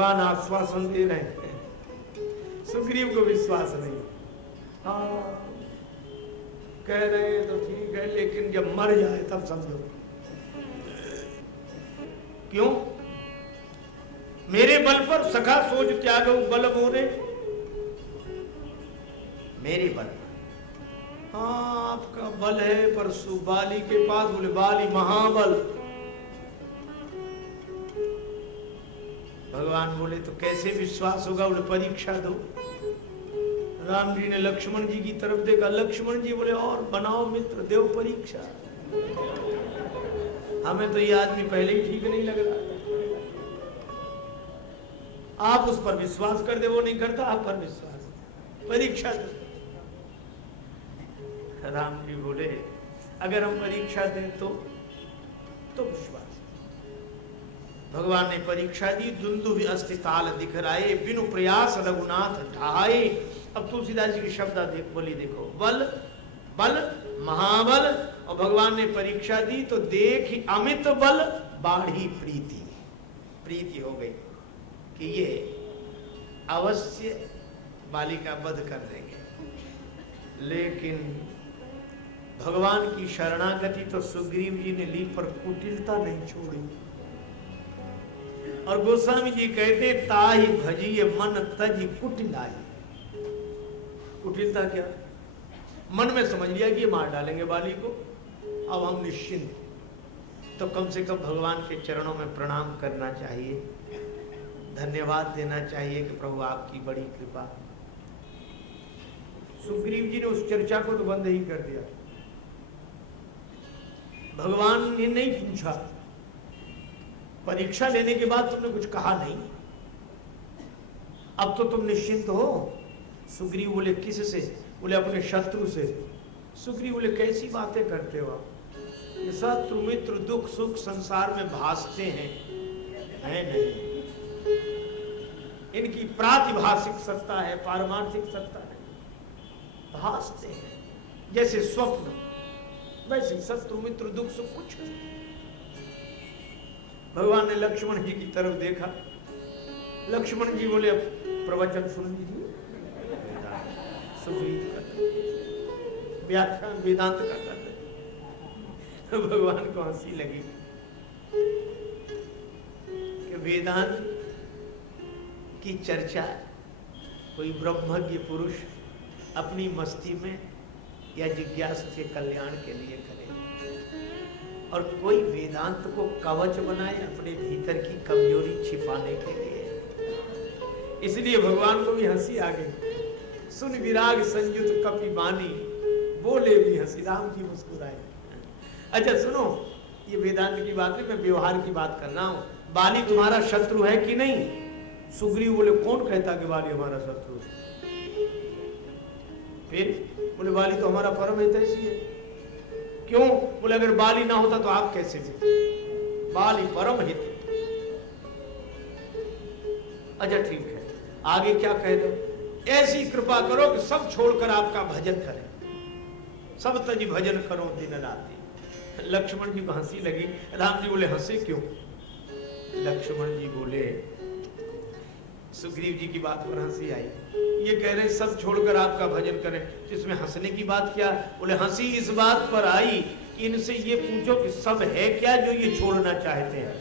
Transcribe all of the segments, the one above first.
भगवान आश्वासन दे रहे हैं, सुग्रीव को विश्वास नहीं। हाँ कह रहे हैं तो ठीक है, लेकिन जब मर जाए तब समझो। क्यों? मेरे बल पर सखा सोच त्यागो बल मोरे, मेरे बल पर। हाँ आपका बल है, पर बाली के पास, बोले बाली महाबल। भगवान बोले तो कैसे विश्वास होगा? बोले परीक्षा दो। राम जी ने लक्ष्मण जी की तरफ देखा, लक्ष्मण जी बोले और बनाओ मित्र, देव परीक्षा। हमें तो ये आदमी पहले ही ठीक नहीं लग रहा, आप उस पर विश्वास कर दे, वो नहीं करता, आप पर विश्वास, परीक्षा दो। राम जी बोले अगर हम परीक्षा दें तो विश्वास। भगवान ने परीक्षा दी, दुंदुभि अस्ति ताल दिखराए, बिनु प्रयास रघुनाथ ढाए। अब तुलसीदास जी की शब्द बोली देखो, बल बल महाबल, और भगवान ने परीक्षा दी तो देख अमित बल बाढ़ी प्रीति, प्रीति हो गई कि ये अवश्य बाली का वध कर देंगे। लेकिन भगवान की शरणागति तो सुग्रीव जी ने ली, पर कुटिलता नहीं छोड़ी। और गोस्वामी जी कहते ताहि भजिय मन तज कुटिलाई। कुटिलता क्या? मन में समझ लिया कि ये मार डालेंगे बाली को, अब हम निश्चिंत। तो कम से कम भगवान के चरणों में प्रणाम करना चाहिए, धन्यवाद देना चाहिए कि प्रभु आपकी बड़ी कृपा। सुग्रीव जी ने उस चर्चा को तो बंद ही कर दिया। भगवान ने नहीं पूछा, परीक्षा लेने के बाद तुमने कुछ कहा नहीं, अब तो तुम निश्चिंत हो। सुग्रीव बोले किससे? बोले अपने शत्रु से। सुग्रीव बोले कैसी बातें करते हो आप? ये शत्रु मित्र दुख सुख संसार में भासते हैं, है नहीं। इनकी प्रातिभाषिक सत्ता है, पारमार्थिक सत्ता है, भासते हैं जैसे स्वप्न, वैसे शत्रु मित्र दुख सुख कुछ नहीं। भगवान ने लक्ष्मण जी की तरफ देखा, लक्ष्मण जी बोले अब प्रवचन सुन लीजिए, व्याख्यान वेदांत का कर। भगवान को हंसी लगी कि वेदांत की चर्चा कोई ब्रह्मज्ञ पुरुष अपनी मस्ती में या जिज्ञासा के कल्याण के लिए करे, और कोई वेदांत को कवच बनाए अपने भीतर की कमजोरी छिपाने के लिए। इसलिए भगवान को भी हंसी आ गई। सुन विराग संयुत कपि बानी, बोले भी हंसी। राम जी मुस्कुराए। अच्छा सुनो, ये वेदांत की बात है, मैं व्यवहार की बात कर रहा हूं। बाली तुम्हारा शत्रु है कि नहीं? सुग्रीव बोले कौन कहता कि बाली हमारा शत्रु है? फिर बोले बाली तो हमारा परम हितैषी है। क्यों? बोले अगर बाली ना होता तो आप कैसे थे? बाली परम हित। अच्छा ठीक है, आगे क्या कह रहे? ऐसी कृपा करो कि सब छोड़कर आपका भजन करें, सब तजी भजन करो दिन राति। लक्ष्मण जी को हंसी लगी। राम जी बोले हंसे क्यों? लक्ष्मण जी बोले, सुग्रीव जी की बात पर हंसी आई। ये कह रहे सब छोड़कर आपका भजन करें, तो इसमें हंसने की बात क्या? बोले हंसी इस बात पर आई कि इनसे ये पूछो कि सब है क्या जो ये छोड़ना चाहते हैं।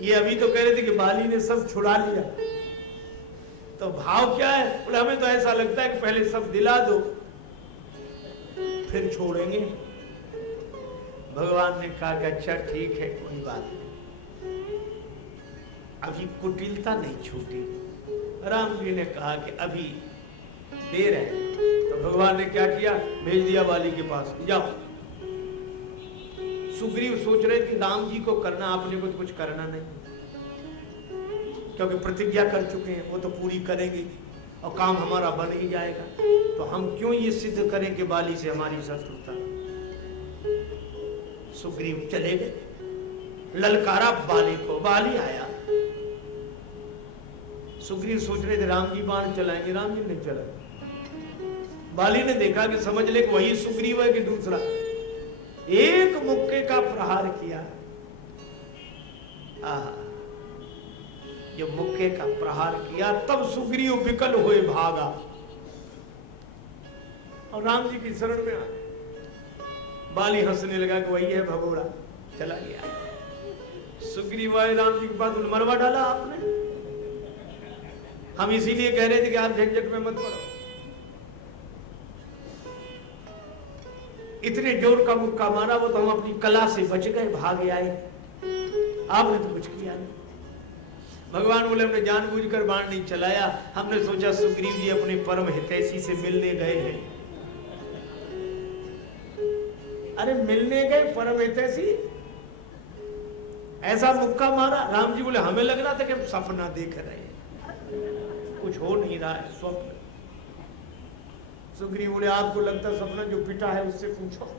ये अभी तो कह रहे थे कि बाली ने सब छुड़ा लिया, तो भाव क्या है? बोले हमें तो ऐसा लगता है कि पहले सब दिला दो फिर छोड़ेंगे। भगवान ने कहा कि अच्छा ठीक है, कोई बात नहीं, अभी कुटिलता नहीं छूटी। राम जी ने कहा कि अभी देर है, तो भगवान ने क्या किया? भेज दिया बाली के पास, जाओ। सुग्रीव सोच रहे कि राम जी को करना, आपने को तो कुछ करना नहीं, क्योंकि प्रतिज्ञा कर चुके हैं, वो तो पूरी करेंगे और काम हमारा बन ही जाएगा, तो हम क्यों ये सिद्ध करें कि बाली से हमारी शत्रुता। सुग्रीव चले गए, ललकारा बाली को, बाली आया। सुग्रीव सोच रहे थे राम जी बाण चलाएंगे, राम जी नहीं चलाए। बाली ने देखा कि समझ ले कि वही सुग्रीव है कि दूसरा, एक मुक्के का प्रहार किया। जब मुक्के का प्रहार किया तब सुग्रीव विकल हुए भागा और राम जी की शरण में आ गए। बाली हंसने लगा कि वही है भगोड़ा, चला गया। सुग्रीव आए राम जी के पास, मरवा डाला आपने, हम इसीलिए कह रहे थे कि आप झंझट में मत पड़ो। इतने जोर का मुक्का मारा वो तो हम अपनी कला से बच गए, भागे आए, आपने तो कुछ किया नहीं। भगवान बोले हमने जानबूझकर बाण नहीं चलाया, हमने सोचा सुग्रीव जी अपने परम हितैषी से मिलने गए हैं। अरे मिलने गए परम हितैषी, ऐसा मुक्का मारा। राम जी बोले हमें लग रहा था कि हम सपना देख रहे हैं, कुछ हो नहीं रहा है, स्वप्न। सुग्रीव बोले आपको लगता सपना, जो पिता है उससे पूछो,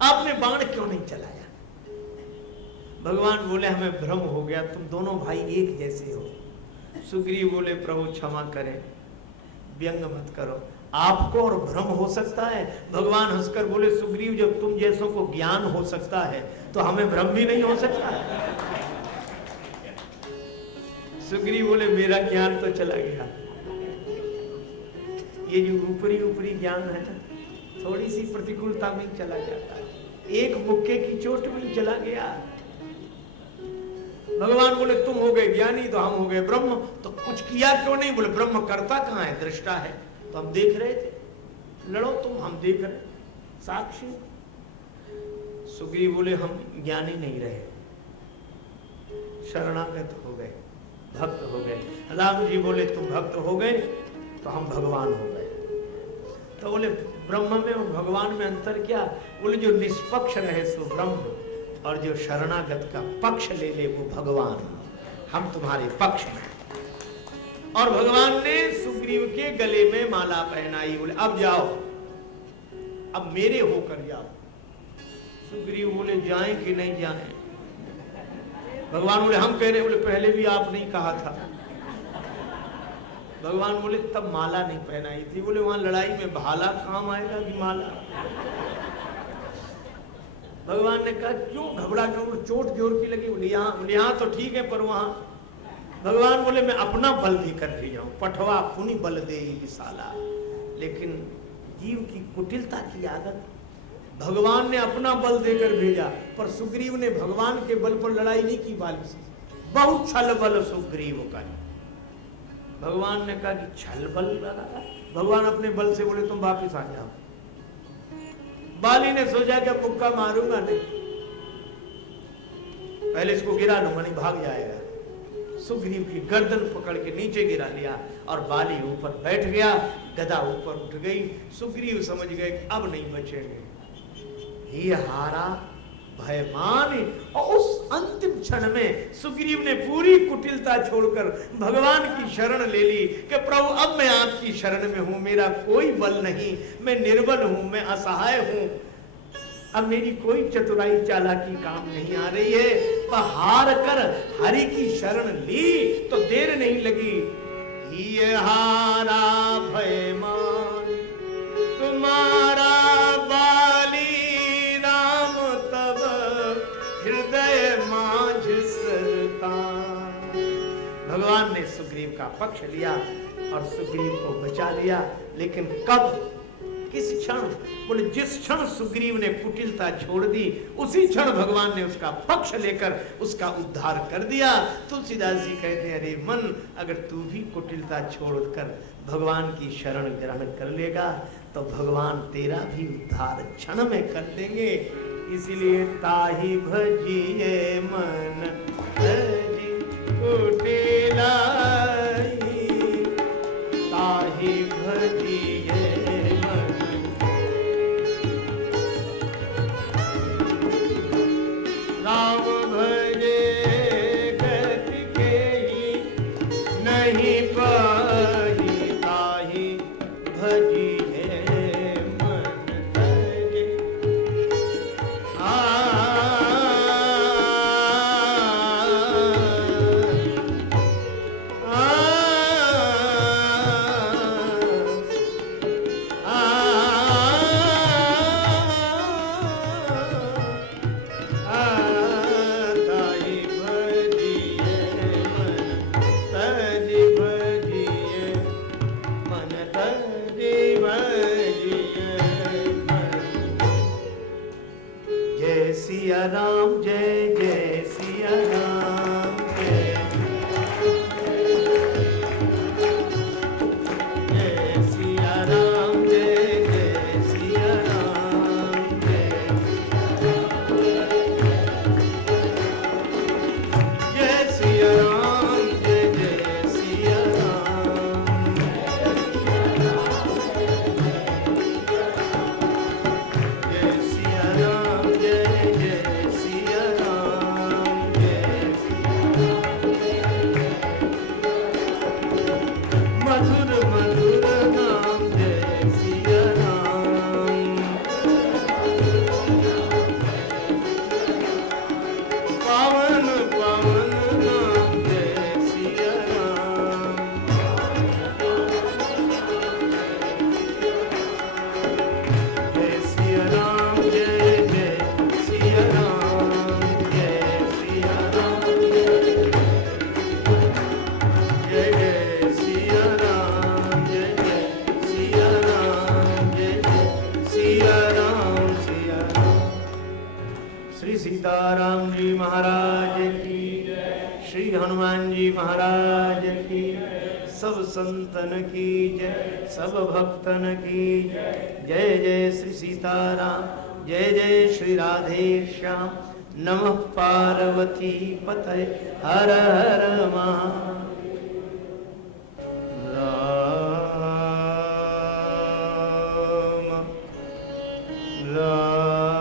आपने बाण क्यों नहीं चलाया? भगवान बोले हमें भ्रम हो गया, तुम दोनों भाई एक जैसे हो। सुग्रीव बोले प्रभु क्षमा करें, व्यंग मत करो, आपको और भ्रम हो सकता है। भगवान हंसकर बोले सुग्रीव जब तुम जैसों को ज्ञान हो सकता है तो हमें भ्रम भी नहीं हो सकता। सुग्रीव बोले मेरा ज्ञान तो चला गया, ये जो ऊपरी ऊपरी ज्ञान है ना, थोड़ी सी प्रतिकूलता में चला जाता है, एक मुक्के की चोट में चला गया। भगवान बोले तुम हो गए ज्ञानी तो हम हो गए ब्रह्म, तो कुछ किया क्यों नहीं? बोले ब्रह्म करता कहाँ है, दृष्टा है, तो हम देख रहे थे, लड़ो तुम, हम देख रहे, साक्षी। सुग्रीव बोले हम ज्ञानी नहीं रहे, शरणागत हो गए, भक्त हो गए। राम जी बोले तुम भक्त हो गए तो हम भगवान हो गए। तो बोले ब्रह्म में और भगवान में अंतर क्या? बोले जो निष्पक्ष रहे सो ब्रह्म, और जो शरणागत का पक्ष ले ले वो भगवान। हम तुम्हारे पक्ष में। और भगवान ने सुग्रीव के गले में माला पहनाई, बोले अब जाओ, अब मेरे होकर जाओ। सुग्रीव बोले जाएं कि नहीं जाएं? भगवान बोले हम कह रहे, बोले पहले भी आपने ही कहा था। भगवान बोले तब माला नहीं पहनाई थी। बोले वहां लड़ाई में भाला काम आएगा कि माला? भगवान ने कहा क्यों घबरा क्यों, चोट जोर की लगी? बोले यहाँ तो ठीक है, पर वहां। भगवान बोले मैं अपना बल देकर भेजाऊं, पठवा पुनि बल दे विशाला। लेकिन जीव की कुटिलता की आदत, भगवान ने अपना बल देकर भेजा, पर सुग्रीव ने भगवान के बल पर लड़ाई नहीं की बाली से। बहुत छल बल सुग्रीव का। भगवान ने कहा कि छल बल लगा। भगवान अपने बल से बोले तुम वापिस आ जाओ। बाली ने सोचा कि मुक्का मारूंगा नहीं, पहले इसको गिरा लूंगा, नहीं भाग जाएगा। सुग्रीव की गर्दन पकड़ के नीचे गिरा लिया और बाली ऊपर बैठ गया, गदा ऊपर उठ गई। सुग्रीव समझ गए कि अब नहीं बचेंगे, ये हारा भयमान। और उस अंतिम क्षण में सुग्रीव ने पूरी कुटिलता छोड़कर भगवान की शरण ले ली कि प्रभु अब मैं आपकी शरण में हूं, मेरा कोई बल नहीं, मैं निर्बल हूं, मैं असहाय हूं, अब मेरी कोई चतुराई चालाकी काम नहीं आ रही है। पर हार कर हरि की शरण ली तो देर नहीं लगी। ये हारा भयमान तुम्हारा बाली राम तब हृदय माझ सरता। भगवान ने सुग्रीव का पक्ष लिया और सुग्रीव को बचा लिया। लेकिन कब, किस क्षण? बोले जिस क्षण सुग्रीव ने कुटिलता छोड़ दी उसी क्षण भगवान ने उसका पक्ष लेकर उसका उद्धार कर दिया। तुलसीदास जी कहते हैं अरे मन, अगर तू भी कुटिलता छोड़कर भगवान की शरण ग्रहण कर लेगा तो भगवान तेरा भी उद्धार क्षण में कर देंगे। इसलिए ताहि भजिए मन भजि कुटिलाई, ताहि भजिए राम भजे गति के ही नहीं पाही, ताहि भजिए मन तजे। आ जय सिया राम, जय जय सिया राम, जय सिया राम, जय जय सिया राम, जय सिया राम, जय जय सिया राम, जय सिया राम, जय जय सिया राम, मधुर मधुर नाम जय सिया राम, पावन पावन नाम जय सिया राम, जय सिया राम, जय जय सिया राम, जय सिया राम, जय जय सिया राम, जय जय सिया राम, जय जय सिया राम, सिया राम। श्री सीताराम जी महाराज की जय, श्री हनुमान जी महाराज की जय, सब संतन की जय, सब भक्तन की जय। जय जय श्री सीताराम, जय जय श्री राधे श्याम। नमः पार्वती पतये, हर हर महादेव। राम राम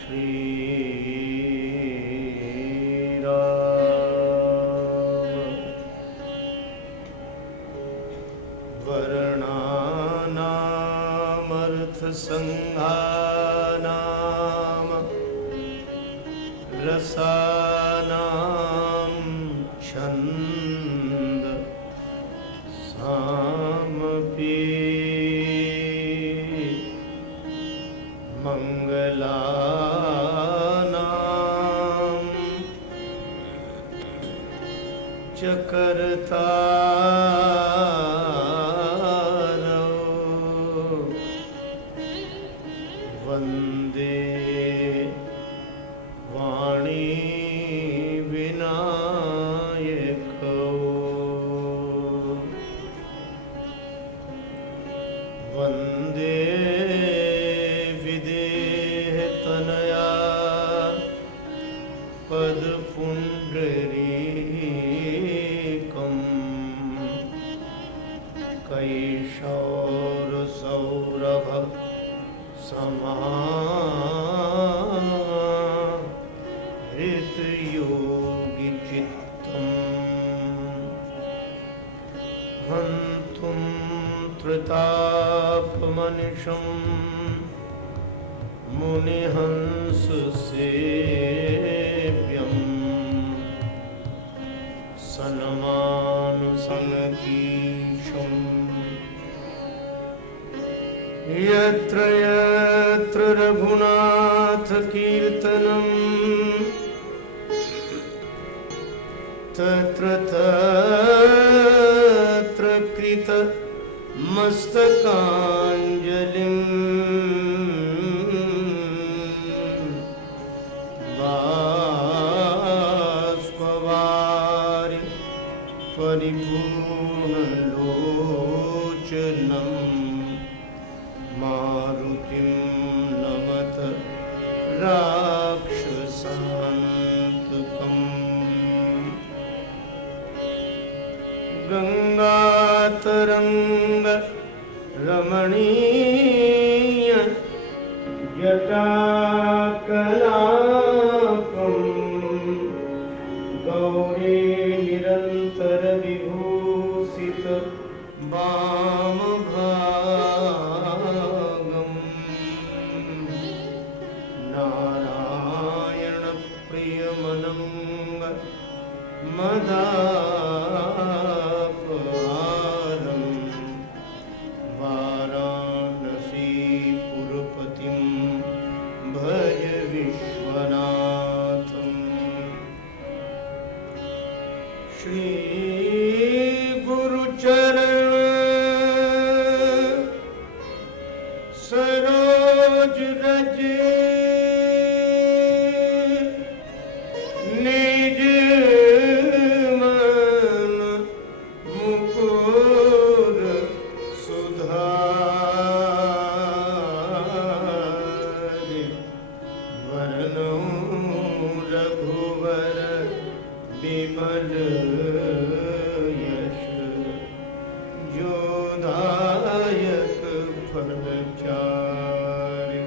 श्री राम। वर्णानामर्थ संघानाम रसानां छन्द सामपि मंगलानां चकर्तारौ वन्दे वाणी विनायकौ वन्दे विदेहतनया पदपुण्डरीकम् कैशोरसौरभ समाहृतयोगिचित्तम् हन्तुं त्रितापमनिशं मुनिहंससेव्यम् सन्मानसनकीशम् यत्र यत्र रघुनाथ कीर्तनम् तत्र तत्र कृत मस्तकाञ्जलिम् बाष्पवारि परिपूर्णलोचनम् मारुतिं नमत राक्षसान्तकम् गंगातरंग रमणीय जटाकलापम् गौरी निरंतर विभूषित वामभागम् नारायण प्रियमनंग मदापहारम् वाराणसीपुरपतिं भज विश्वनाथम् बिहारी वरनु रघुवर विमल यश जोदायक फलचारि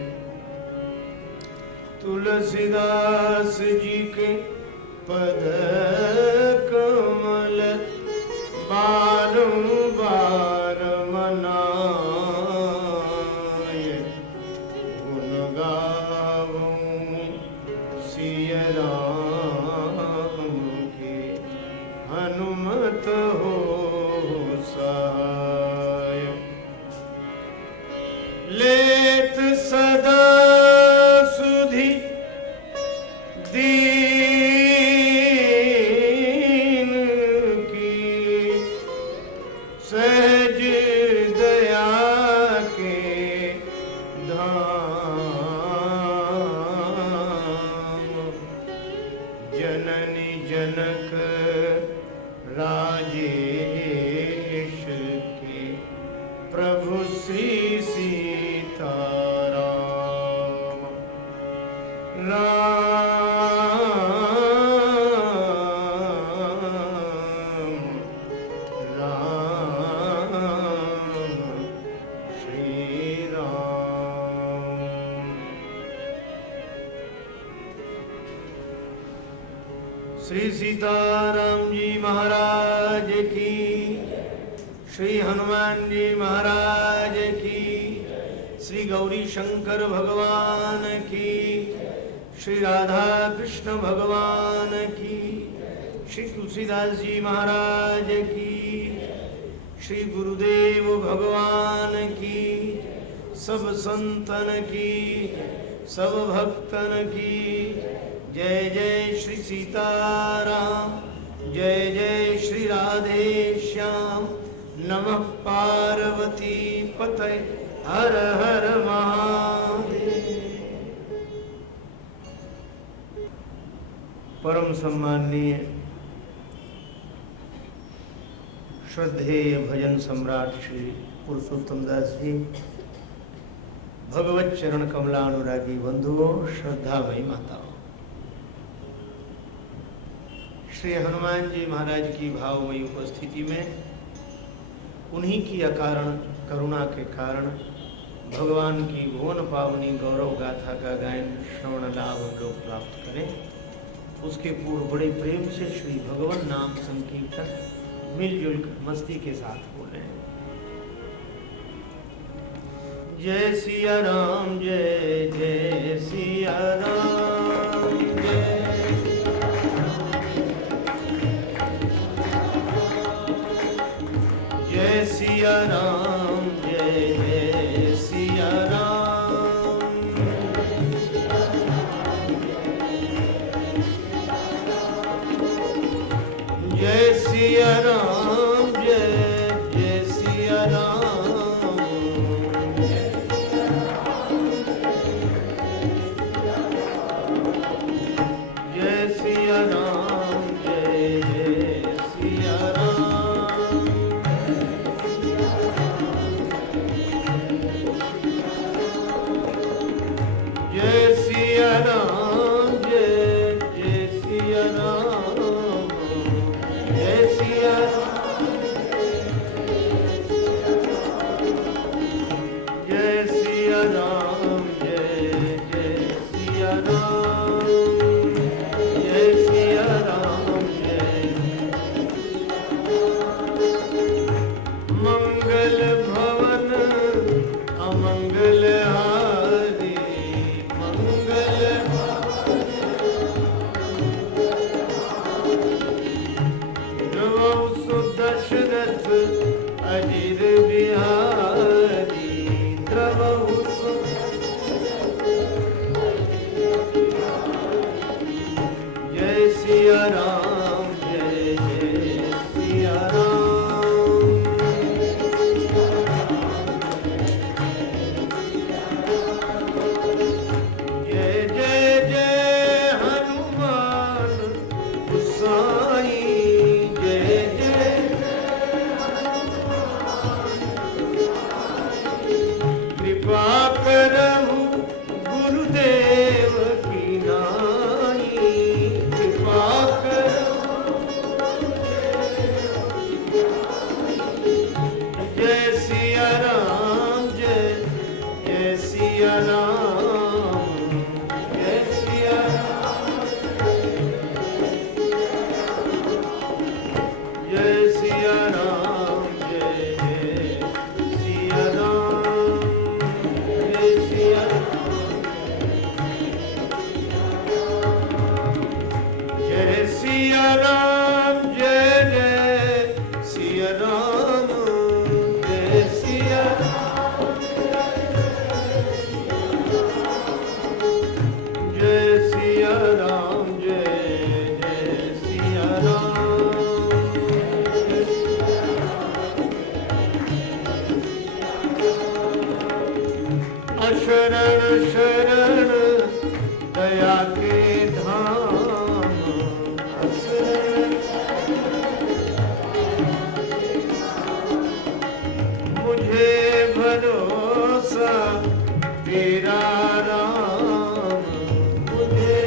तुलसीदास जी के पद कमल बारंबार मनाए गुण गाऊं सिय राम के हनुमत हो सहाय लेत सदा सुधि दीन की सहज दया के धाम जननी जनक राजेश के प्रभु श्री सीताराम श्री सीताराम जी महाराज की, श्री हनुमान जी महाराज की, श्री गौरी शंकर भगवान की, श्री राधा कृष्ण भगवान की, श्री तुलसीदास जी महाराज की, श्री गुरुदेव भगवान की, सब संतन की, सब भक्तन की जय जय श्री सीताराम, जय जय श्री राधे श्याम, नमः पार्वती पतये हर हर महादेव। परम सम्माननीय श्रद्धेय भजन सम्राट श्री पुरुषोत्तम दास जी, भगवत चरण कमलानुरागी बंधुओं, श्रद्धामयी माताओं, श्री हनुमान जी महाराज की भावमयी उपस्थिति में उन्हीं की अकारण करुणा के कारण भगवान की भुवन पावनी गौरव गाथा का गायन श्रवण लाभ हम लोग प्राप्त करें, उसके पूर्व बड़े प्रेम से श्री भगवान नाम संकीर्तन मिलजुल कर मस्ती के साथ बोले। जय सिया राम, जय जय सिया राम, जय सिया राम, जय जय सिया राम, जय सिया राम, जय जय सिया राम, कृपा करहु गुरुदेव की नाई, कृपा करहु जय सिया राम, जय जय सिया राम, जय सिया राम, जय सिया राम, जय सिया राम, जय सिया जय सिया राम, जय जय सिया राम, जय सिया जय सिया राम, जय जय सिया राम, अशरण शरण दया के धाम, अशरण मुझे भरोसा तेरा राम, मुझे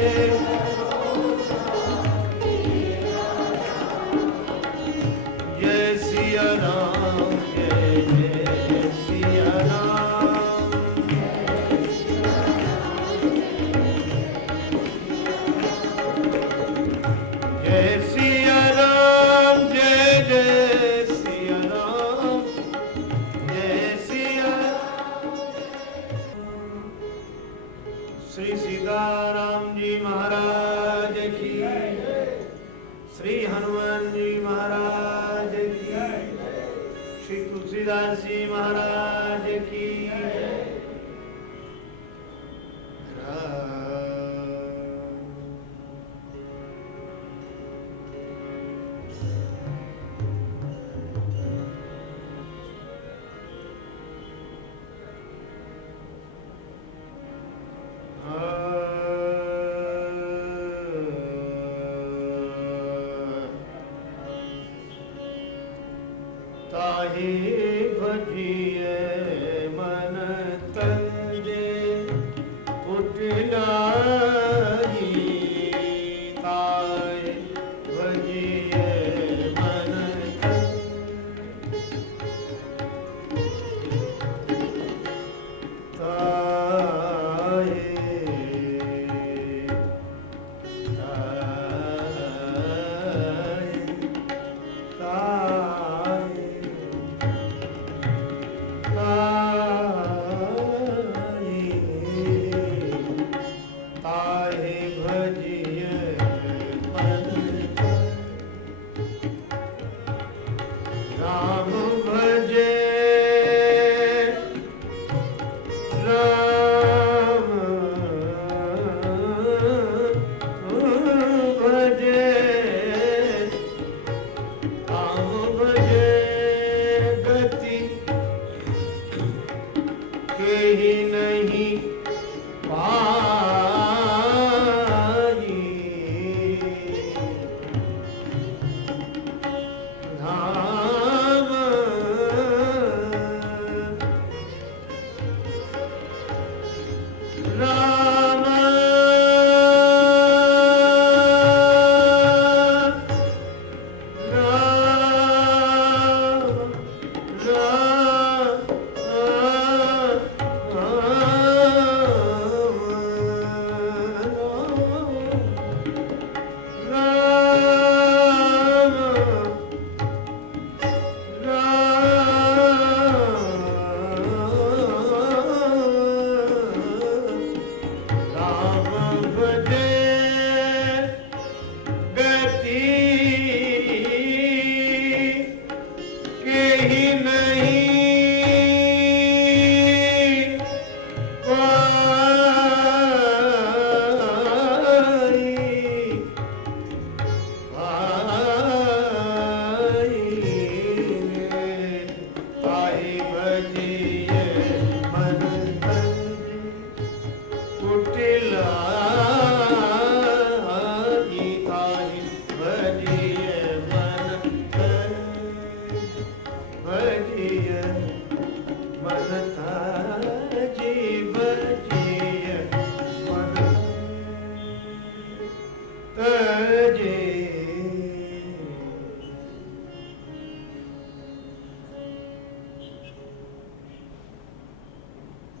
जय सिया राम, जय जय सिया राम, जय सिया राम, जय जय सिया राम, जय सिया श्री सीताराम जी महाराज की, श्री हनुमान जी महाराज की, श्री तुलसीदास जी महाराज की। ताहि भजिए मन तंजे उठलाई, ताहि भजिए मन ताहि राम भजे राम भजे राम भजे गति के ही नहीं पाई, धाम राम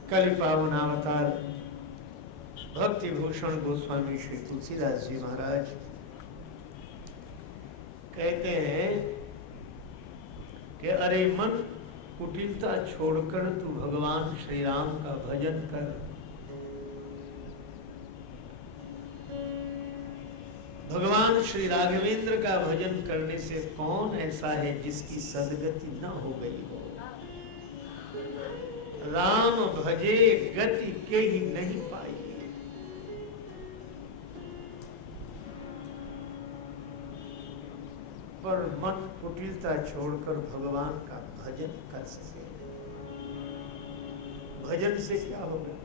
कलि पावन अवतार भक्ति भूषण गोस्वामी श्री तुलसीदास जी महाराज कहते हैं कि अरे मन, कुटिलता छोड़कर तू भगवान श्री राम का भजन कर। भगवान श्री राघवेंद्र का भजन करने से कौन ऐसा है जिसकी सदगति न हो गई हो। राम भजे गति के ही नहीं पाई। पर मन कुटिलता छोड़कर भगवान का भजन कर सके। भजन से क्या होगा?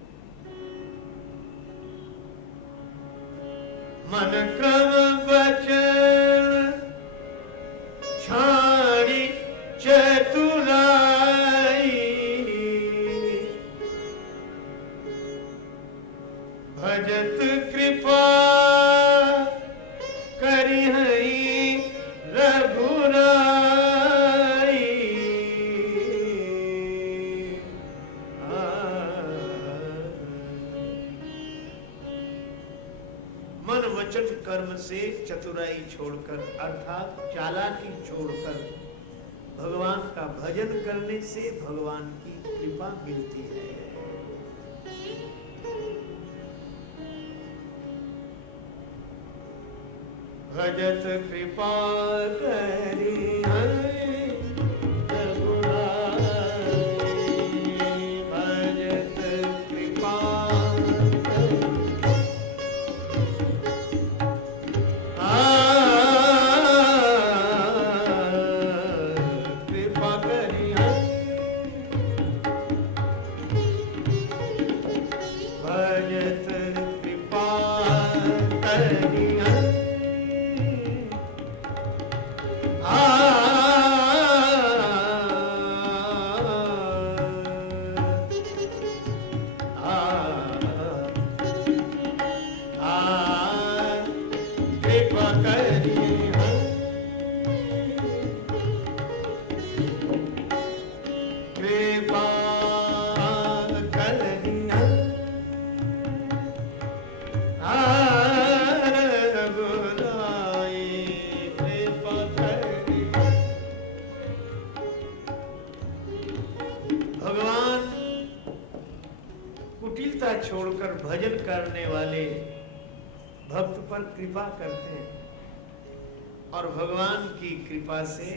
मन क्रम वचन छाड़ी चतुराई, भजत कृपा करी हई रघुराई। मन वचन कर्म से चतुराई छोड़कर अर्थात चालाकी छोड़कर भगवान का भजन करने से भगवान की कृपा मिलती है। भजत कृपा करी हई रघुराई, भजत कृपा कृपा करी हई, भजत कृपा करी हई। भगवान कुटिलता छोड़कर भजन करने वाले भक्त पर कृपा करते हैं और भगवान की कृपा से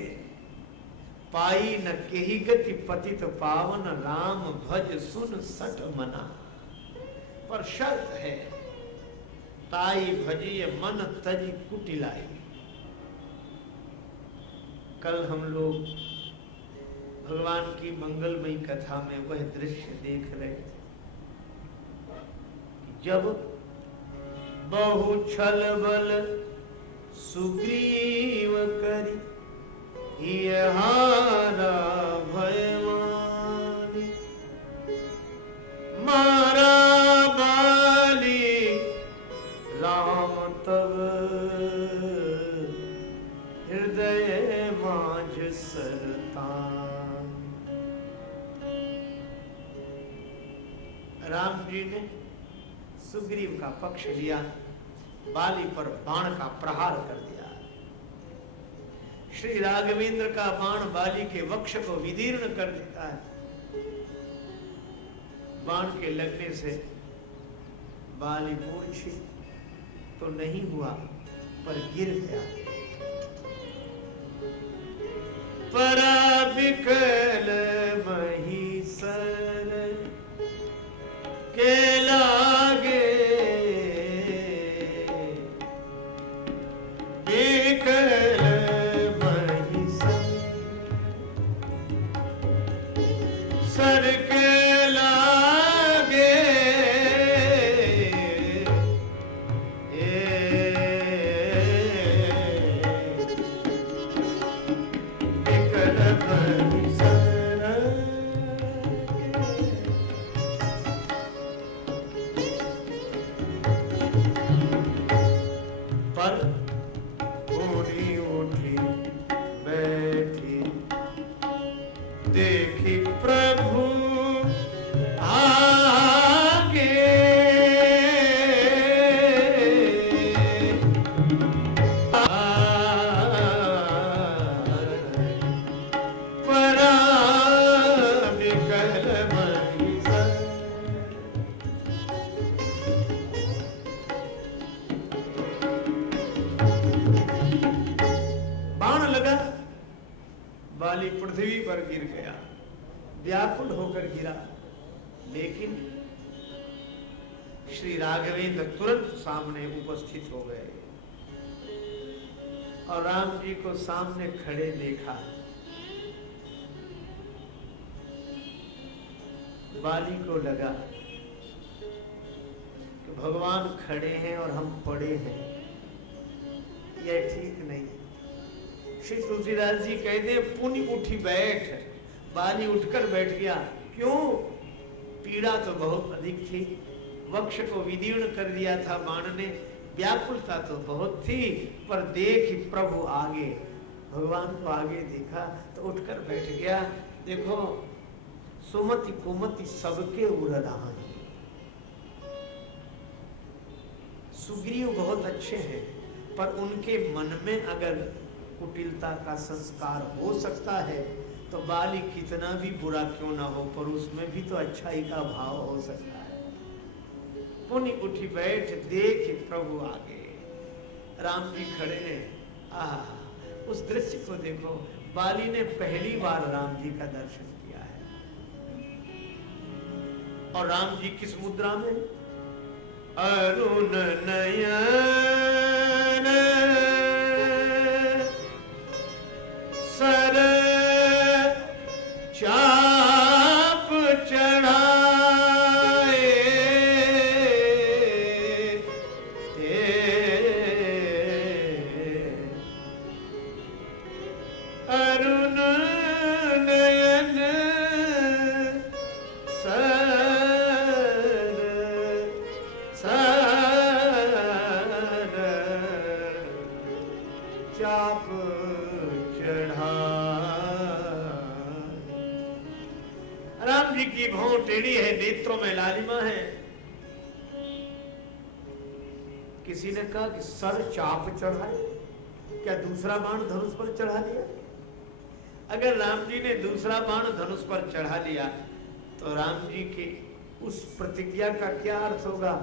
पाई न केही गति पतित पावन, राम भज सुन सट मना। पर शर्त है, ताई भजिय मन तज कुटिलाई। कल हम लोग भगवान की मंगलमयी कथा में वह दृश्य देख रहे थे, जब बहु छल बल सुग्रीव करी हारा भयवानी, मारा बाली राम तब हृदय माझ सरतान। राम जी ने सुग्रीव का पक्ष लिया, बाली पर बाण का प्रहार कर दिया। श्री राघवेंद्र का बाण बाली के वक्ष को विदीर्ण कर देता है। बाण के लगने से बाली मूर्छित तो नहीं हुआ, पर गिर गया। पराबिकल महीसर के लागे, बिकल महीसर सर के लागे, बिकल पृथ्वी पर गिर गया, व्याकुल होकर गिरा। लेकिन श्री राघवेंद्र तुरंत सामने उपस्थित हो गए और राम जी को सामने खड़े देखा। बाली को लगा कि भगवान खड़े हैं और हम पड़े हैं, यह ठीक नहीं। श्री तुलसीदास जी कहते पुण्य उठी बैठ। बाली उठकर बैठ गया। क्यों? पीड़ा तो बहुत अधिक थी, वक्ष को विदीर्ण कर दिया था बाण ने, व्याकुलता तो बहुत थी, पर देख प्रभु आगे, भगवान को आगे देखा तो उठकर बैठ गया। देखो सुमति कुमति सबके उड़दान। सुग्रीव बहुत अच्छे हैं, पर उनके मन में अगर कुटिलता का संस्कार हो सकता है तो बाली कितना भी बुरा क्यों ना हो, पर उसमें भी तो अच्छाई का भाव हो सकता है। पुण्य उठी बैठ देख प्रभु आगे, राम जी खड़े हैं। आह, उस दृश्य को देखो। बाली ने पहली बार राम जी का दर्शन किया है। और राम जी किस मुद्रा में? अरुण नयन सर चाप चढ़ाए, अरुण नयन चाप चढ़ा। राम जी की भौं टेढ़ी है, नेत्रों में लालिमा है। किसी ने कहा कि सर चाप चढ़ाए, क्या दूसरा बाण धनुष पर चढ़ा लिया? अगर राम जी ने दूसरा बाण धनुष पर चढ़ा लिया तो राम जी की उस प्रतिज्ञा का क्या अर्थ होगा?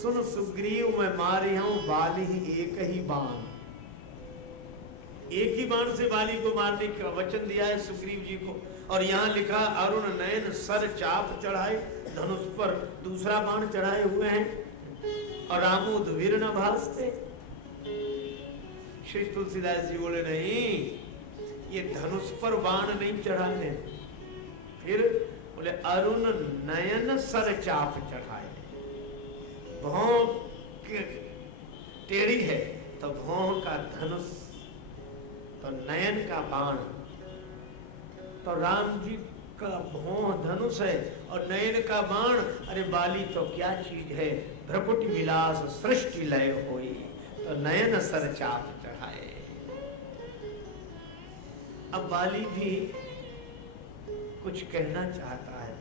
सुन सुग्रीव मैं मारी हूं बाली ही एक ही बाण। एक ही बाण से बाली को मारने का वचन दिया है सुग्रीव जी को। और यहाँ लिखा अरुण नयन सर चाप चढ़ाए, धनुष पर दूसरा बाण चढ़ाए हुए हैं। और रामोद वीर न भासते। श्री तुलसीदास जी बोले नहीं, ये धनुष पर बाण नहीं चढ़ाने। फिर बोले अरुण नयन सर चाप चढ़ाए। भौं टेढ़ी है तो भौं का धनुष, तो नयन का बाण। तो राम जी का भौं धनुष है और नयन का बाण। अरे बाली तो क्या चीज है, भ्रकुटी विलास सृष्टि लय होई, तो नयन सर चाप चढ़ाए। अब बाली भी कुछ कहना चाहता है,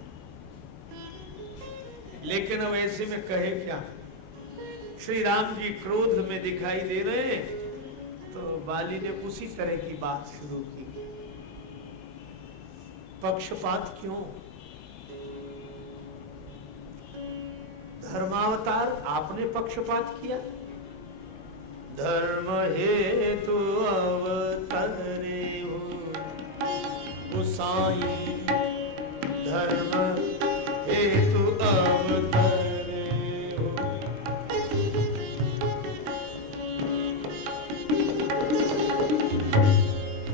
लेकिन अब ऐसे में कहे क्या? श्री राम जी क्रोध में दिखाई दे रहे हैं, तो बाली ने उसी तरह की बात शुरू की। पक्षपात क्यों? धर्मावतार आपने पक्षपात किया। धर्म हेतु अवतरे हो गोसाई, धर्म हेतु अवतरे हो।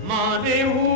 माने हूँ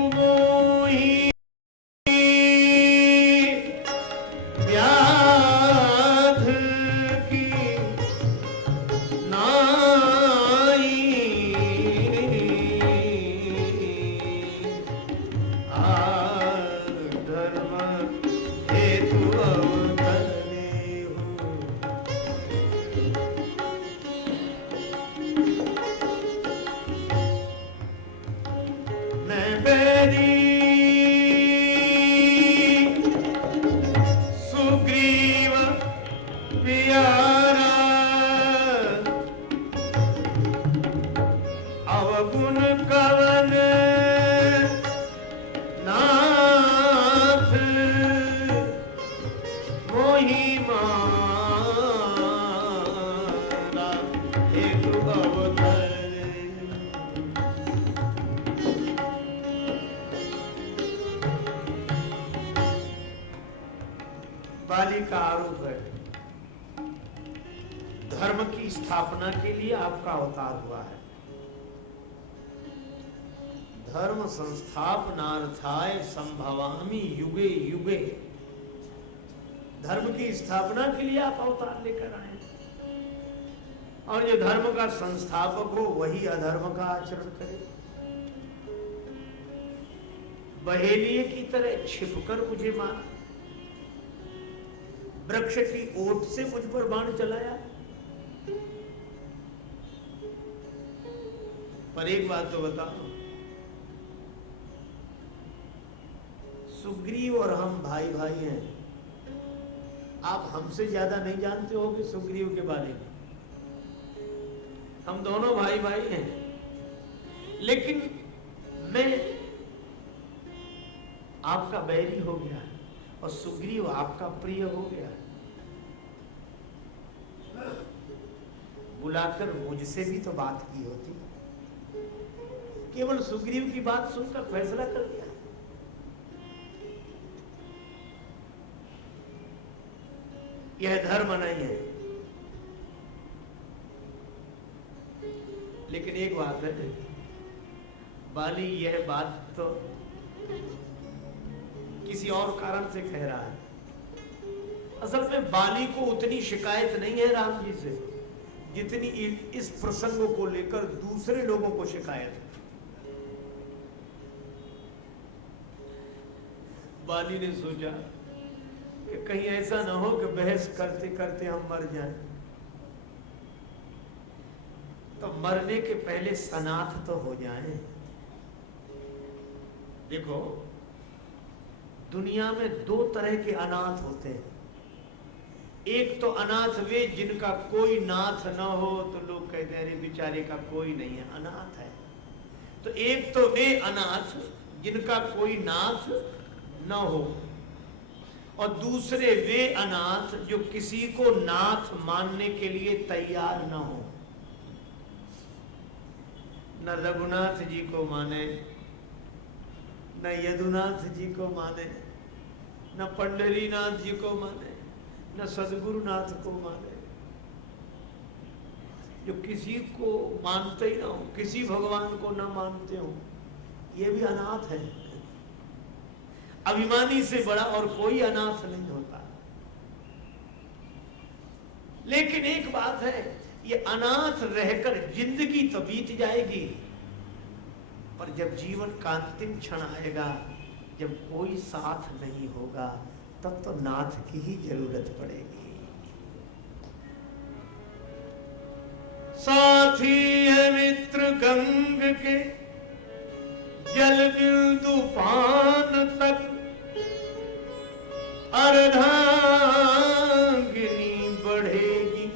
बाली का आरोप है धर्म की स्थापना के लिए आपका अवतार हुआ है। धर्म संस्थापनार्थाय संभवामि युगे युगे, धर्म की स्थापना के लिए आप अवतार लेकर आए, और जो धर्म का संस्थापक हो वही अधर्म का आचरण करे। बहेलिए की तरह छिपकर मुझे मारा, वृक्ष की ओट से मुझ पर बाण चलाया। पर एक बात तो बताओ, सुग्रीव और हम भाई भाई हैं, आप हमसे ज्यादा नहीं जानते हो कि सुग्रीव के बारे में। हम दोनों भाई भाई हैं, लेकिन मैं आपका बैरी हो गया और सुग्रीव आपका प्रिय हो गया। बुलाकर मुझसे भी तो बात की होती, केवल सुग्रीव की बात सुनकर फैसला कर दिया। यह धर्म नहीं है। लेकिन एक बात है, बाली यह बात तो किसी और कारण से कह रहा है। असल में बाली को उतनी शिकायत नहीं है राम जी से जितनी इस प्रसंग को लेकर दूसरे लोगों को शिकायत है। बाली ने सोचा कि कहीं ऐसा ना हो कि बहस करते करते हम मर जाएं, तो मरने के पहले सनाथ तो हो जाएं। देखो, दुनिया में दो तरह के अनाथ होते हैं। एक तो अनाथ वे जिनका कोई नाथ न हो तो लोग कहते हैं अरे बेचारे का कोई नहीं है, अनाथ है। तो एक तो वे अनाथ जिनका कोई नाथ न हो, और दूसरे वे अनाथ जो किसी को नाथ मानने के लिए तैयार न हो। न रघुनाथ जी को माने, न यदुनाथ जी को माने, न पंडरीनाथ जी को माने, न सदगुरुनाथ को माने। जो किसी को मानते ही ना हो, किसी भगवान को न मानते हो, ये भी अनाथ है। अभिमानी से बड़ा और कोई अनाथ नहीं होता। लेकिन एक बात है, ये अनाथ रहकर जिंदगी तो बीत जाएगी, पर जब जीवन का अंतिम क्षण आएगा, जब कोई साथ नहीं होगा, तब तो नाथ की ही जरूरत पड़ेगी। साथी है मित्र गंग के जल बिंदु पान तक, अर्धांगिनी बढ़ेगी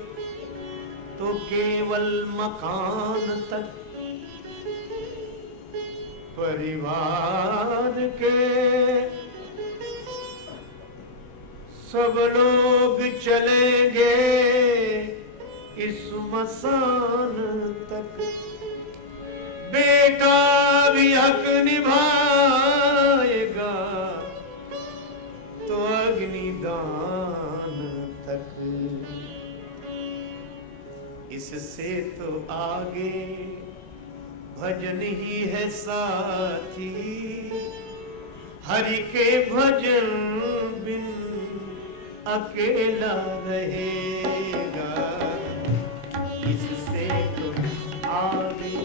तो केवल मकान तक। परिवार के सब लोग चलेंगे इस मसान तक, बेटा भी हक निभाएगा तो अग्निदान तक। इससे तो आगे भजन ही है साथी, हरि के भजन बिन अकेला रहेगा। इससे तो आगे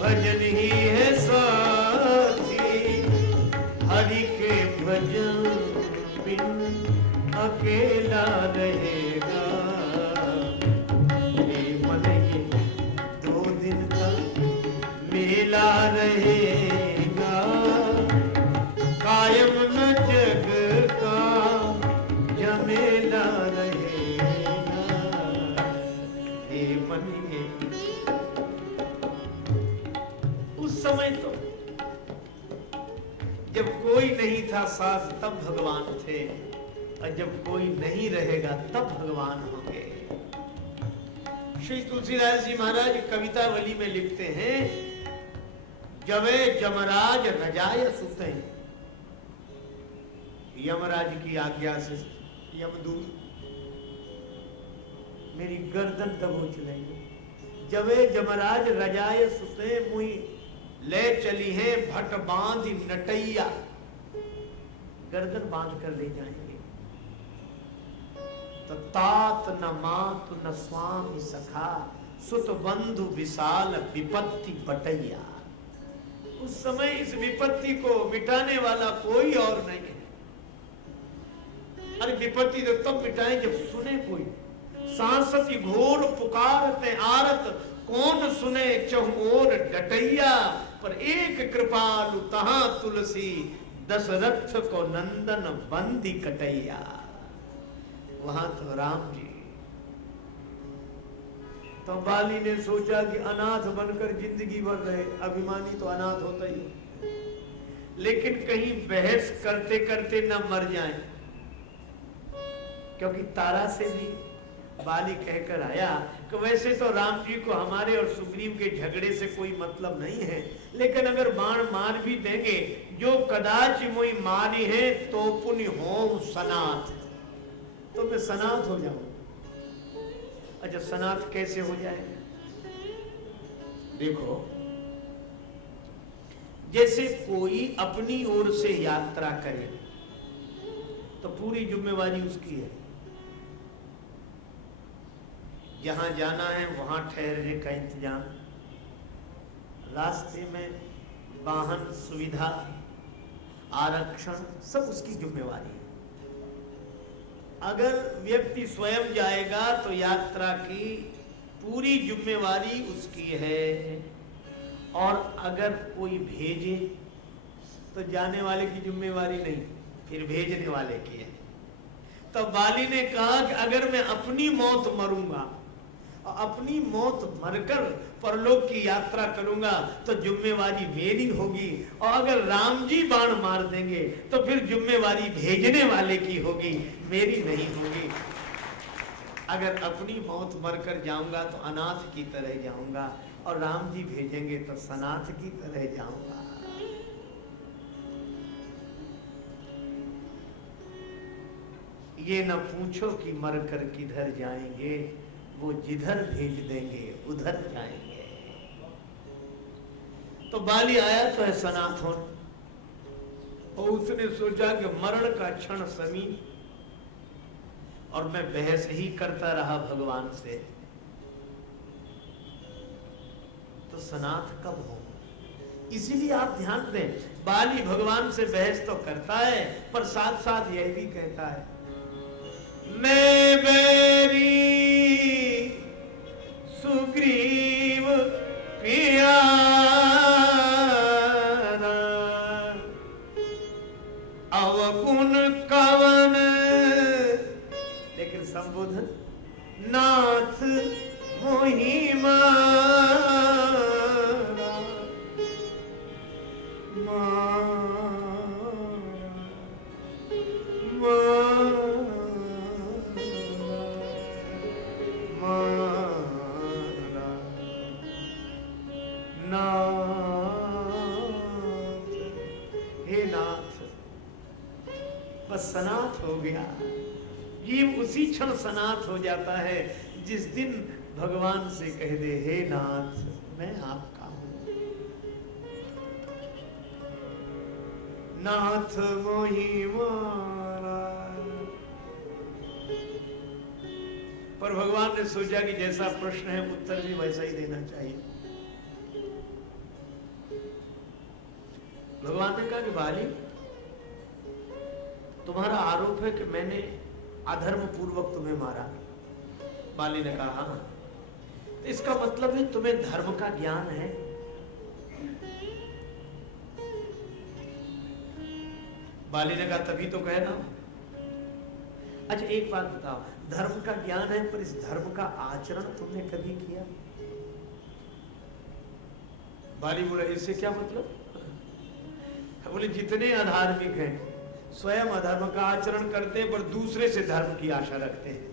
भजन ही है साथी, हरि के भजन बिन अकेला रहेगा। मेला रहेगा कायम, न जग का झमेला रहेगा। हे मन ये उस समय तो जब कोई नहीं था साथ, तब भगवान थे, और जब कोई नहीं रहेगा तब भगवान होंगे। श्री तुलसीदास जी महाराज कवितावली में लिखते हैं, जबे जमराज रजाय सुते यमराज की आज्ञा से यमदूत मेरी गर्दन दबोच लेंगे। जबे जमराज रजाए सुते मुई ले चली है भट बांध नटैया, गर्दन बांध कर ले जाएंगे। तो तात न मात न स्वामी सखा सुत बंधु विशाल विपत्ति बटैया। उस समय इस विपत्ति को मिटाने वाला कोई और नहीं है। अरे विपत्ति तो तब मिटाएं जब सुने कोई। सांसति घोर पुकारते आरत कौन सुने चहुओर डटैया। पर एक कृपालु तहां तुलसी दशरथ को नंदन बंदी कटैया। वहां तो राम जी। तो बाली ने सोचा कि अनाथ बनकर जिंदगी भर रहे, अभिमानी तो अनाथ होता ही, लेकिन कहीं बहस करते करते न मर जाएं। क्योंकि तारा से भी बाली कहकर आया कि वैसे तो राम जी को हमारे और सुग्रीव के झगड़े से कोई मतलब नहीं है, लेकिन अगर बाण मार भी देंगे जो कदाच मोई मारी है तो पुण्य होम सनाथ, तो मैं सनाथ हो जाऊं। अच्छा सनाथ कैसे हो जाएगा? देखो जैसे कोई अपनी ओर से यात्रा करे तो पूरी जिम्मेवारी उसकी है। जहां जाना है वहां ठहरने का इंतजाम, रास्ते में वाहन सुविधा आरक्षण सब उसकी जिम्मेवारी है। अगर व्यक्ति स्वयं जाएगा तो यात्रा की पूरी जिम्मेवारी उसकी है, और अगर कोई भेजे तो जाने वाले की जिम्मेवारी नहीं, फिर भेजने वाले की है। तो बाली ने कहा कि अगर मैं अपनी मौत मरूंगा और अपनी मौत मरकर परलोक की यात्रा करूंगा तो जिम्मेवारी मेरी होगी, और अगर राम जी बाण मार देंगे तो फिर जिम्मेवारी भेजने वाले की होगी, मेरी नहीं होगी। अगर अपनी मौत मरकर जाऊंगा तो अनाथ की तरह जाऊंगा, और राम जी भेजेंगे तो सनाथ की तरह जाऊंगा। ये न पूछो कि मरकर किधर जाएंगे, वो जिधर भेज देंगे उधर जाएंगे। तो बाली आया तो है सनाथन, और उसने सोचा कि मरण का क्षण समीप, और मैं बहस ही करता रहा भगवान से, तो सनाथ कब हो? इसीलिए आप ध्यान दें, बाली भगवान से बहस तो करता है पर साथ साथ यह भी कहता है, मैं बैरी सुग्रीव प्यारा, अवगुण कवन, लेकिन संबोधन नाथ मोहि मारा, सनाथ हो गया। जीव उसी क्षण सनाथ हो जाता है जिस दिन भगवान से कह दे, हे नाथ मैं आपका हूं, नाथ मोहि मारा। पर भगवान ने सोचा कि जैसा प्रश्न है उत्तर भी वैसा ही देना चाहिए। भगवान ने कहा कि बाली, तुम्हारा आरोप है कि मैंने अधर्म पूर्वक तुम्हें मारा। बाली ने कहा हाँ, तो इसका मतलब है तुम्हें धर्म का ज्ञान है। बाली ने कहा तभी तो कह रहा हूं। अच्छा एक बात बताओ, धर्म का ज्ञान है पर इस धर्म का आचरण तुमने कभी किया? बाली बोला इससे क्या मतलब? बोले जितने अधार्मिक हैं स्वयं अधर्म का आचरण करते हैं पर दूसरे से धर्म की आशा रखते हैं।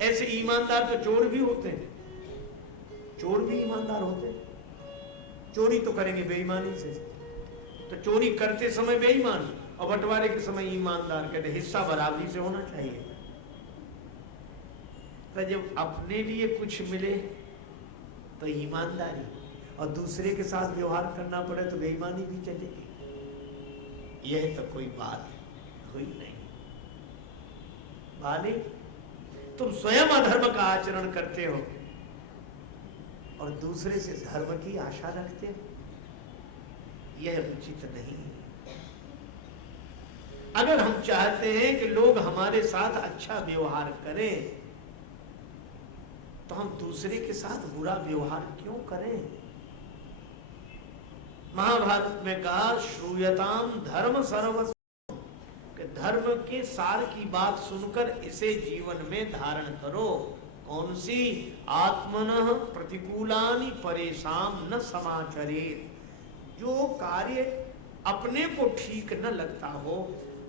ऐसे ईमानदार तो चोर भी होते हैं, चोर भी ईमानदार होते हैं। चोरी तो करेंगे बेईमानी से, तो चोरी करते समय बेईमान, और बंटवारे के समय ईमानदार कहते हिस्सा बराबरी से होना चाहिए। तो जब अपने लिए कुछ मिले तो ईमानदारी, और दूसरे के साथ व्यवहार करना पड़े तो बेईमानी भी चलेगी। यह तो कोई बात हुई नहीं। बाली, तुम स्वयं अधर्म का आचरण करते हो और दूसरे से धर्म की आशा रखते हो, यह उचित नहीं। अगर हम चाहते हैं कि लोग हमारे साथ अच्छा व्यवहार करें तो हम दूसरे के साथ बुरा व्यवहार क्यों करें? महाभारत में कहा श्रूयताम धर्म सर्वस्व, धर्म के सार की बात सुनकर इसे जीवन में धारण करो। कौन सी? आत्मनः प्रतिकूलानि परेशान न समाचरेत। जो कार्य अपने को ठीक न लगता हो,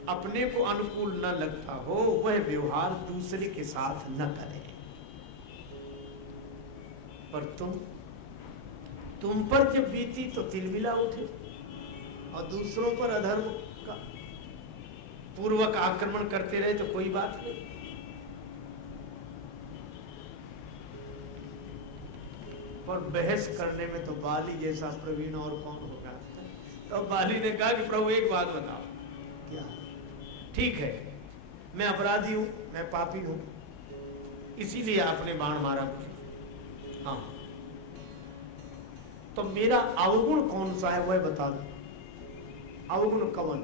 अपने को अनुकूल न लगता हो, वह व्यवहार दूसरे के साथ न करें। पर तुम पर जब बीती तो तिलमिला उठे और दूसरों पर अधर्म का पूर्वक आक्रमण करते रहे तो कोई बात नहीं। पर बहस करने में तो बाली जैसा प्रवीण और कौन होगा। तो बाली ने कहा कि प्रभु एक बात बताओ। क्या? ठीक है, मैं अपराधी हूं, मैं पापी हूं, इसीलिए आपने बाण मारा मुझे। हाँ, तो मेरा अवगुण कौन सा है वह बता दो। अवगुण कवन?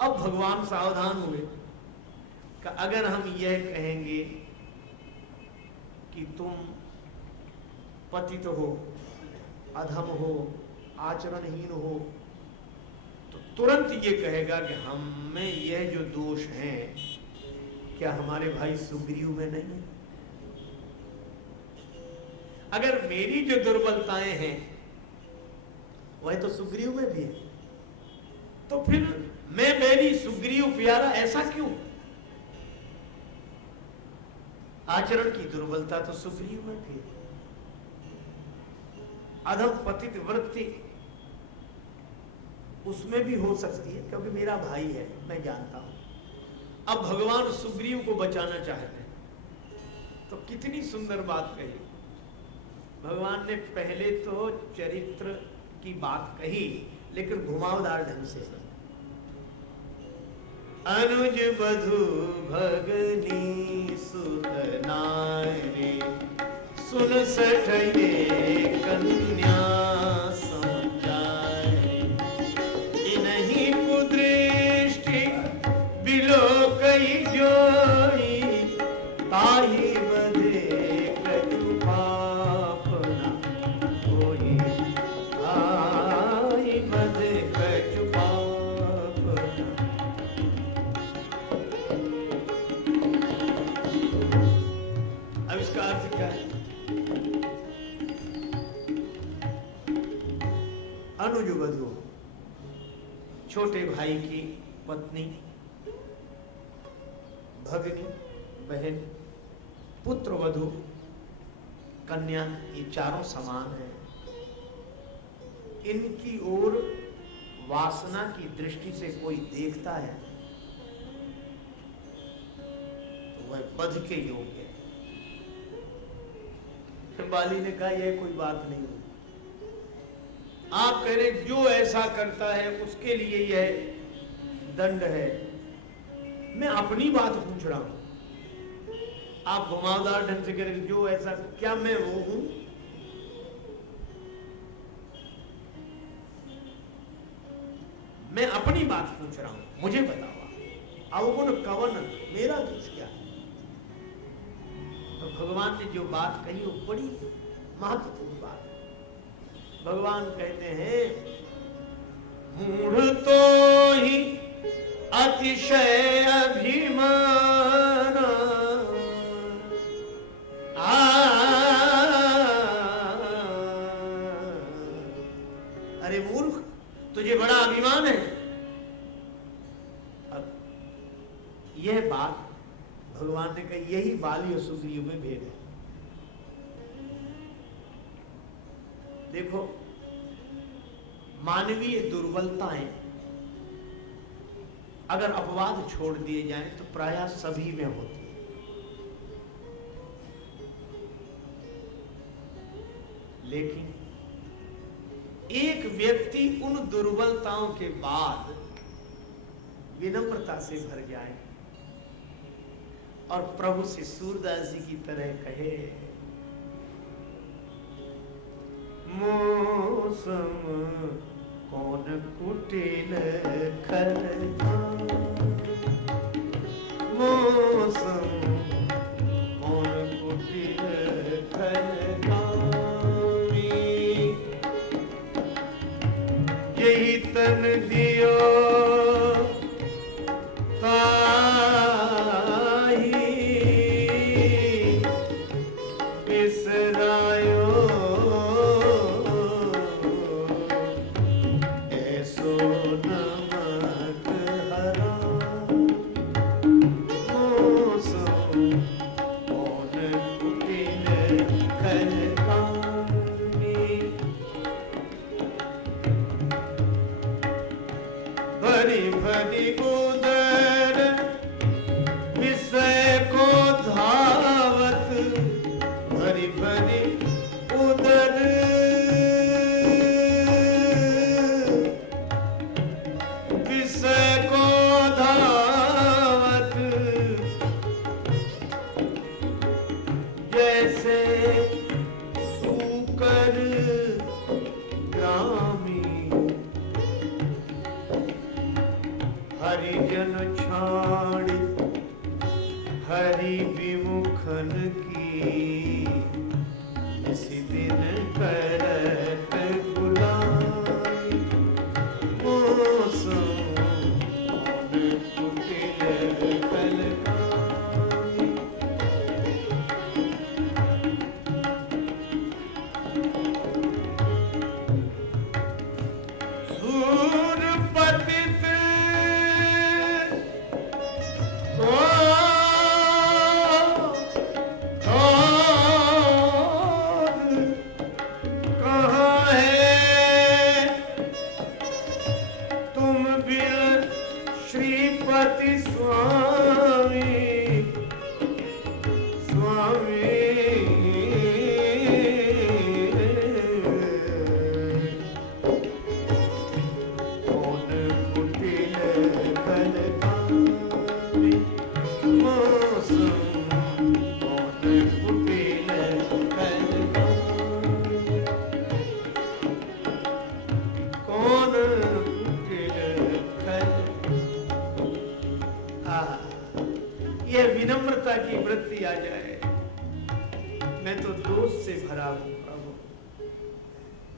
अब भगवान सावधान हुए कि अगर हम यह कहेंगे कि तुम पतित हो, अधम हो, आचरणहीन हो, तो तुरंत ये कहेगा कि हम में यह जो दोष हैं क्या हमारे भाई सुग्रीव में नहीं है? अगर मेरी जो दुर्बलताएं हैं वह तो सुग्रीव में भी है, तो फिर मैं मेरी सुग्रीव प्यारा ऐसा क्यों? आचरण की दुर्बलता तो सुग्रीव में भी है। अधम पतित वृत्ति उसमें भी हो सकती है क्योंकि मेरा भाई है, मैं जानता हूं। अब भगवान सुग्रीव को बचाना चाहते हैं तो कितनी सुंदर बात कही। भगवान ने पहले तो चरित्र की बात कही लेकिन घुमावदार ढंग से। अनुज बधु भगनी सुत नारी, सुन सठये कन्या समाचारी। इन्हीं कुदृष्टि बिलोकई जोई, ताहि बधे कछु पापना होई। ताहि बधे कछु पापना। अब इसका अर्थ क्या है? अनुज वधु, छोटे भाई की पत्नी, भगिनी बहन, पुत्र वधु, कन्या, ये चारों समान हैं। इनकी ओर वासना की दृष्टि से कोई देखता है तो वह वध के योग्य है। बाली ने कहा यह कोई बात नहीं है। आप कह रहे जो ऐसा करता है उसके लिए यह दंड है। मैं अपनी बात पूछ रहा हूं, आप घुमावदार ढंग से कह रहे जो ऐसा, क्या मैं वो हूं? मैं अपनी बात पूछ रहा हूं, मुझे बताओ अवगुण कवन, मेरा दोष क्या है? तो भगवान ने जो बात कही वो बड़ी महत्वपूर्ण बात है। भगवान कहते हैं मूढ़ तो ही अतिशय अभिमान, अरे मूर्ख, तुझे बड़ा अभिमान है। अब यह बात भगवान ने कही, यही बाली और सुग्रीव में भेद है। देखो, मानवीय दुर्बलताएं अगर अपवाद छोड़ दिए जाएं तो प्रायः सभी में होती है। लेकिन एक व्यक्ति उन दुर्बलताओं के बाद विनम्रता से भर जाए और प्रभु से सूरदास जी की तरह कहे, मौसम कौन कुटिल खलता, मौसम कौन कुटिल खलता, यही तन दियो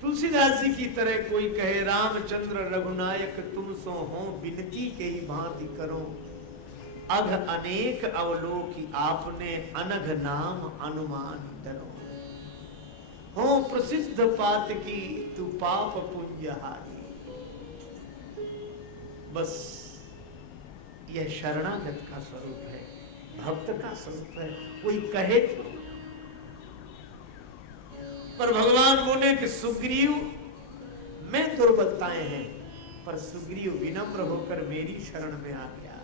तुलसीदास जी की तरह कोई कहे, रामचंद्र रघुनायक तुम सो हो, बिनती के ही भांति करो, अघ अनेक अवलोकी आपने, अनघ नाम अनुमान डरो, हो प्रसिद्ध पात की तू पाप पुण्यहारी। बस यह शरणागत का स्वरूप है, भक्त का स्वरूप है। कोई कहे तो, पर भगवान बोले कि सुग्रीव में दुर्बलताएं हैं, पर सुग्रीव विनम्र होकर मेरी शरण में आ गया।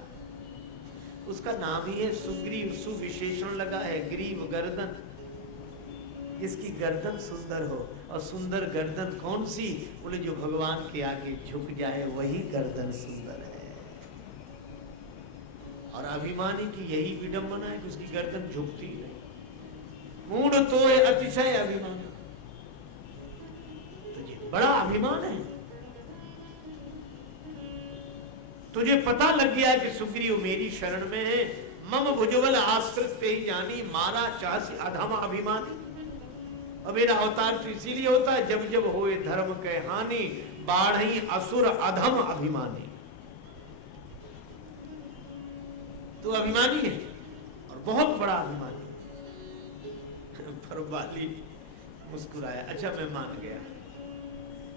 उसका नाम ही है सुग्रीव, सुविशेषण लगा है, ग्रीव गर्दन, इसकी गर्दन सुंदर हो। और सुंदर गर्दन कौन सी? बोले जो भगवान के आगे झुक जाए वही गर्दन सुंदर है। और अभिमानी की यही विडंबना है कि उसकी गर्दन झुकती है। मूढ़ तो है अतिशय अभिमान, बड़ा अभिमान है। तुझे पता लग गया कि सुग्रीव मेरी शरण में है, मम भुजबल आश्रित पे ही जानी, मारा चासी अधम अभिमानी। और मेरा अवतार तो इसीलिए होता है, जब जब होए धर्म के हानि, बाढ़ी असुर अधम अभिमानी। तो अभिमानी है और बहुत बड़ा अभिमानी। पर बाली मुस्कुराया, अच्छा मैं मान गया,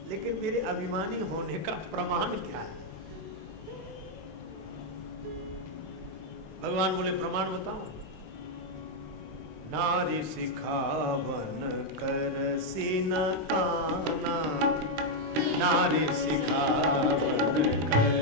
लेकिन मेरे अभिमानी होने का प्रमाण क्या है? भगवान बोले प्रमाण बताओ। नारी सिखावन कर सीन काना, नारी सिखावन कर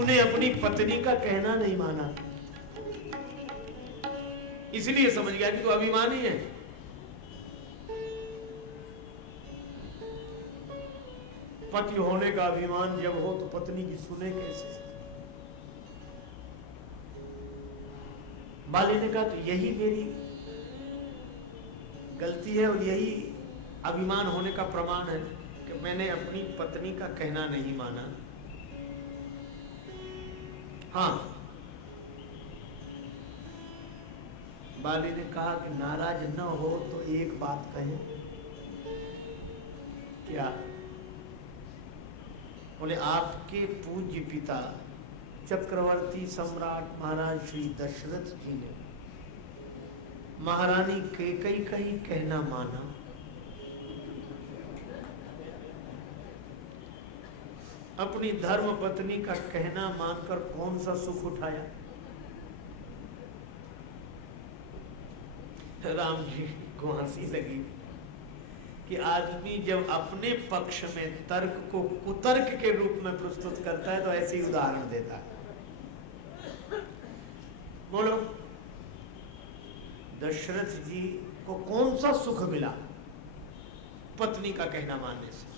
तूने अपनी पत्नी का कहना नहीं माना, इसलिए समझ गया कि तू अभिमानी है। पति होने का अभिमान जब हो तो पत्नी की सुने कैसे? बाली ने कहा तो यही मेरी गलती है और यही अभिमान होने का प्रमाण है कि मैंने अपनी पत्नी का कहना नहीं माना। हाँ, बाली ने कहा कि नाराज न हो तो एक बात कहें। क्या? बोले आपके पूज्य पिता चक्रवर्ती सम्राट महाराज श्री दशरथ जी ने महारानी कैकेयी का ही कहना माना। अपनी धर्म पत्नी का कहना मानकर कौन सा सुख उठाया? राम जी को हंसी लगी कि आदमी जब अपने पक्ष में तर्क को कुतर्क के रूप में प्रस्तुत करता है तो ऐसे ही उदाहरण देता है। बोलो, दशरथ जी को कौन सा सुख मिला पत्नी का कहना मानने से?